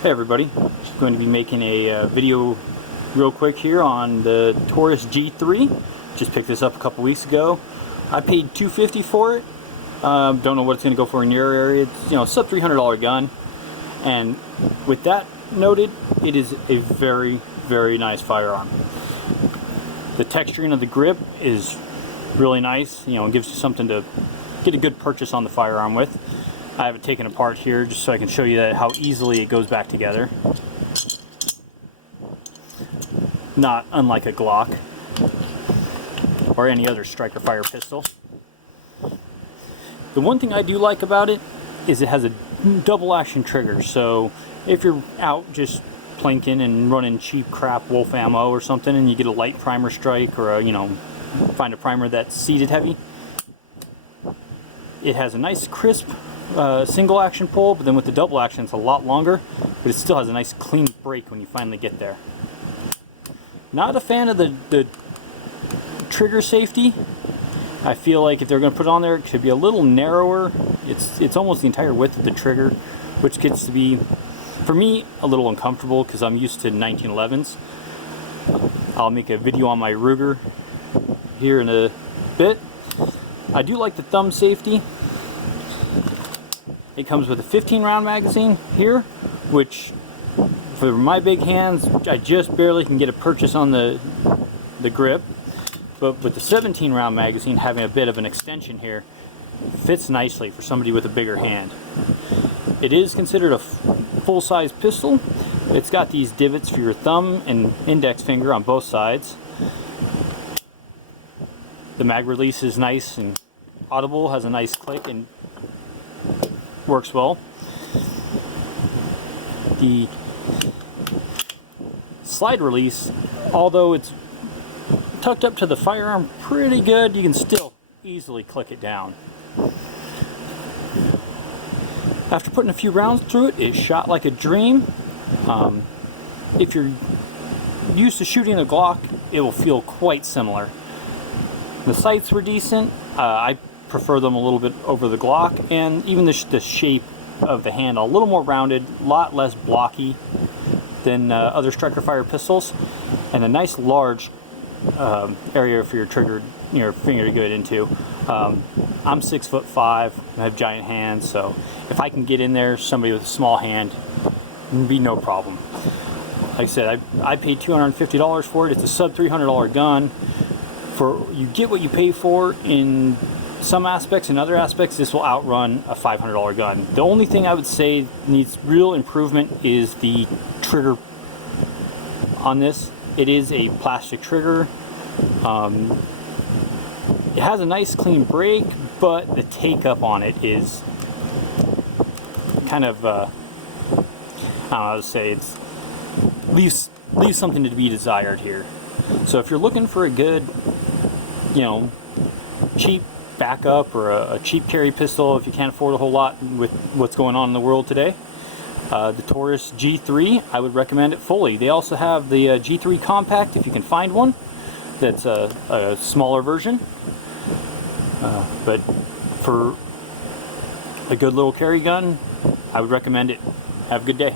Hey everybody, just going to be making a video real quick here on the Taurus G3. Just picked this up a couple weeks ago. I paid $250 for it. Don't know what it's going to go for in your area. It's sub $300 gun. And with that noted, it is a very, very nice firearm. The texturing of the grip is really nice. It gives you something to get a good purchase on the firearm with. I have it taken apart here just so I can show you how easily it goes back together. Not unlike a Glock or any other striker fire pistol. The one thing I do like about it is it has a double action trigger, so if you're out just plinking and running cheap crap wolf ammo or something and you get a light primer strike or find a primer that's seated heavy, it has a nice crisp single action pull, but then with the double action it's a lot longer, but it still has a nice clean break when you finally get there. Not a fan of the trigger safety. I feel like if they're going to put it on there, it should be a little narrower. It's almost the entire width of the trigger, which gets to be, for me, a little uncomfortable because I'm used to 1911s. I'll make a video on my Ruger here in a bit. I do like the thumb safety. It comes with a 15-round magazine here, which for my big hands, I just barely can get a purchase on the grip. But with the 17-round magazine having a bit of an extension here, fits nicely for somebody with a bigger hand. It is considered a full-size pistol. It's got these divots for your thumb and index finger on both sides. The mag release is nice and audible, has a nice click and works well. The slide release, although it's tucked up to the firearm pretty good, you can still easily click it down. After putting a few rounds through it, it shot like a dream. If you're used to shooting a Glock, it will feel quite similar. The sights were decent. I prefer them a little bit over the Glock, and even the shape of the handle, a little more rounded, a lot less blocky than other striker fire pistols, and a nice large area for your trigger, your finger to get into. I'm 6'5", I have giant hands, so if I can get in there, somebody with a small hand, it'd be no problem. Like I said, I paid $250 for it. It's a sub $300 gun. You get what you pay for in some aspects. In other aspects, this will outrun a $500 gun. The only thing I would say needs real improvement is the trigger on this. It is a plastic trigger. It has a nice clean break, but the take up on it is kind of I don't know how to say, it leaves something to be desired here. So if you're looking for a good cheap backup or a cheap carry pistol, if you can't afford a whole lot with what's going on in the world today, the Taurus G3, I would recommend it fully. They also have the G3 Compact, if you can find one. That's a smaller version. But for a good little carry gun, I would recommend it. Have a good day.